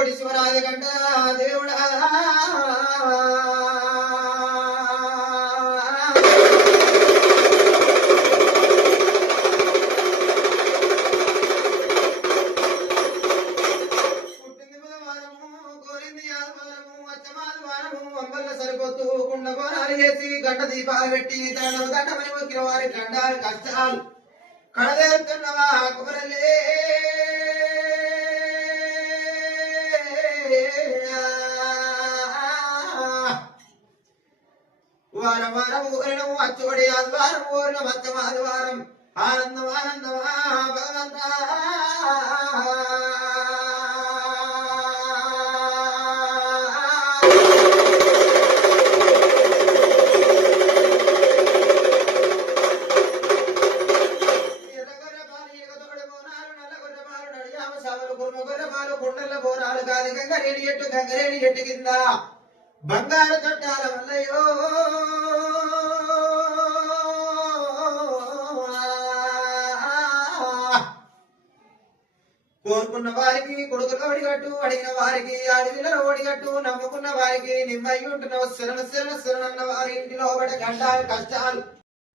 కోటి శివరాజ గంట దేవుడా సరిపోతూ కుండ బోనాలు చేసి గంట దీపాలు పెట్టి దండమని మొక్కిన వారి గండాలు కష్టాలు కడదేరుతున్నవా కుమరలే వారం వారం ఊరిన అచ్చోడి ఆదివారం ఊరిన మధ్య ఆదివారం ఆనందం ఆనందమా భగవంతా కొండల బోనాలు కాదు గంగరేణి చెట్టు కింద బంగారు చుట్టాల వల్లయో కోరుకున్న వారికి కొడుకుల ఒడిగట్టు అడిగిన వారికి అడవిల ఒడిగట్టు నమ్ముకున్న వారికి నిమ్మయ్యి ఉంటున్న శరణ శరణ శరణన్న వారి ఇంటిలో పడే కష్టాలు